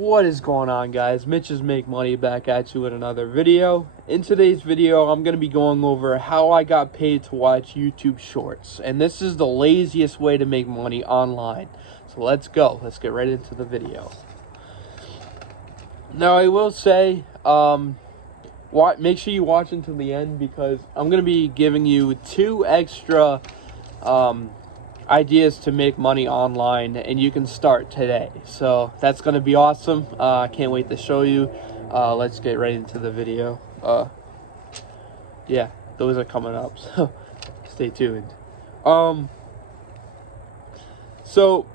What is going on, guys? Mitch's Make Money back at you with another video. In today's video, I'm going to be going over how I got paid to watch YouTube Shorts. And this is the laziest way to make money online. So let's go. Let's get right into the video. Now, I will say, make sure you watch until the end because I'm going to be giving you 2 extra ideas to make money online, and you can start today. So that's going to be awesome. I can't wait to show you. Let's get right into the video. Yeah, those are coming up, so stay tuned. So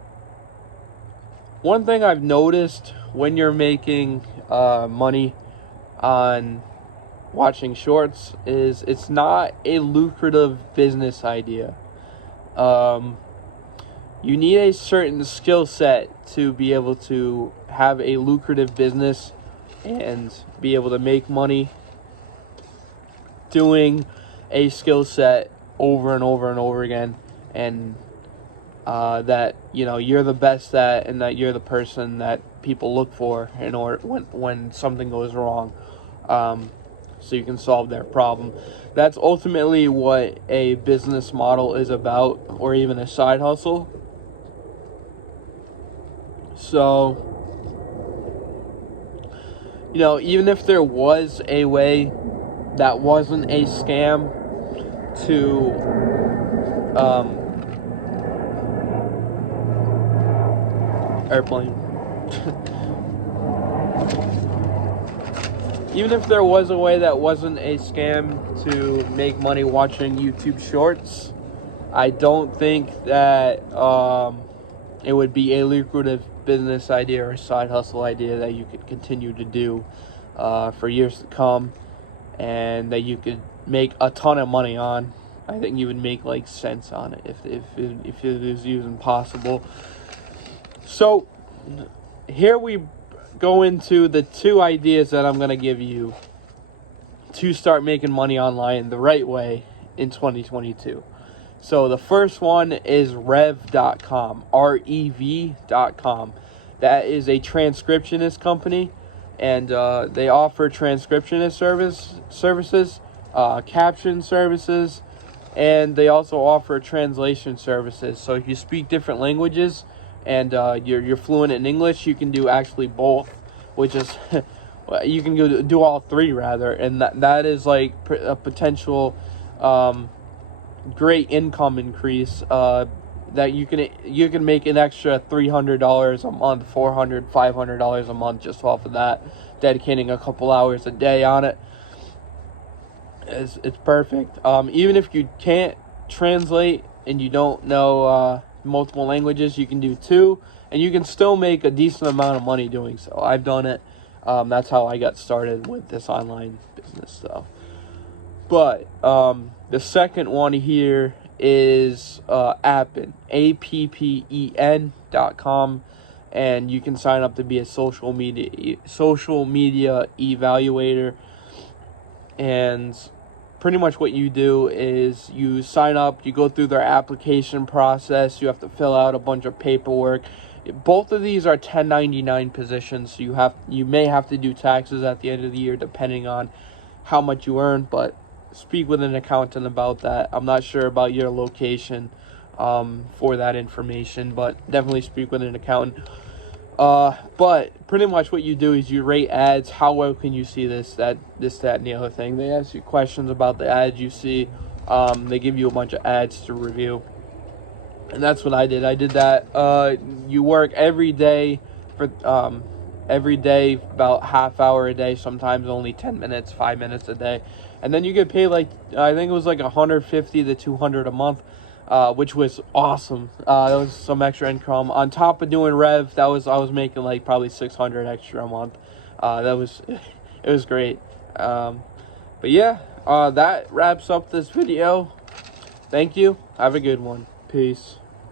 one thing I've noticed when you're making money on watching shorts is it's not a lucrative business idea. You need a certain skill set to be able to have a lucrative business and be able to make money doing a skill set over and over and over again, and that you're the best at, and that you're the person that people look for in order when something goes wrong, so you can solve their problem. That's ultimately what a business model is about, or even a side hustle. So, even if there was a way that wasn't a scam to airplane. Even if there was a way that wasn't a scam to make money watching YouTube Shorts, I don't think that it would be a lucrative business idea or a side hustle idea that you could continue to do for years to come, and that you could make a ton of money on. I think you would make like cents on it if it was even possible. So here we go into the 2 ideas that I'm going to give you to start making money online the right way in 2022. So the first one is rev.com, rev.com. That is a transcriptionist company, and they offer transcriptionist services, caption services, and they also offer translation services. So if you speak different languages and you're fluent in English, you can do actually both, which is you can do all 3 rather, and that is like a potential great income increase that you can make an extra $300 a month, $400, $500 a month just off of that, dedicating a couple hours a day on it. It's perfect. Even if you can't translate and you don't know multiple languages, you can do 2, and you can still make a decent amount of money doing so. I've done it. That's how I got started with this online business stuff. But the second one here is Appen, appen.com, and you can sign up to be a social media evaluator. And pretty much what you do is you sign up, you go through their application process, you have to fill out a bunch of paperwork. Both of these are 1099 positions, so you may have to do taxes at the end of the year depending on how much you earn, but speak with an accountant about that. I'm not sure about your location for that information, but definitely speak with an accountant. But pretty much what you do is you rate ads. How well can you see this, that, and the other thing. They ask you questions about the ads you see. They give you a bunch of ads to review, and that's what I did. I did that. You work every day for about half hour a day, sometimes only 10 minutes, 5 minutes a day, and then you get paid like, I think it was like $150 to $200 a month, which was awesome. That was some extra income on top of doing Rev. I was making like probably $600 extra a month. It was great. But yeah, that wraps up this video. Thank you. Have a good one. Peace.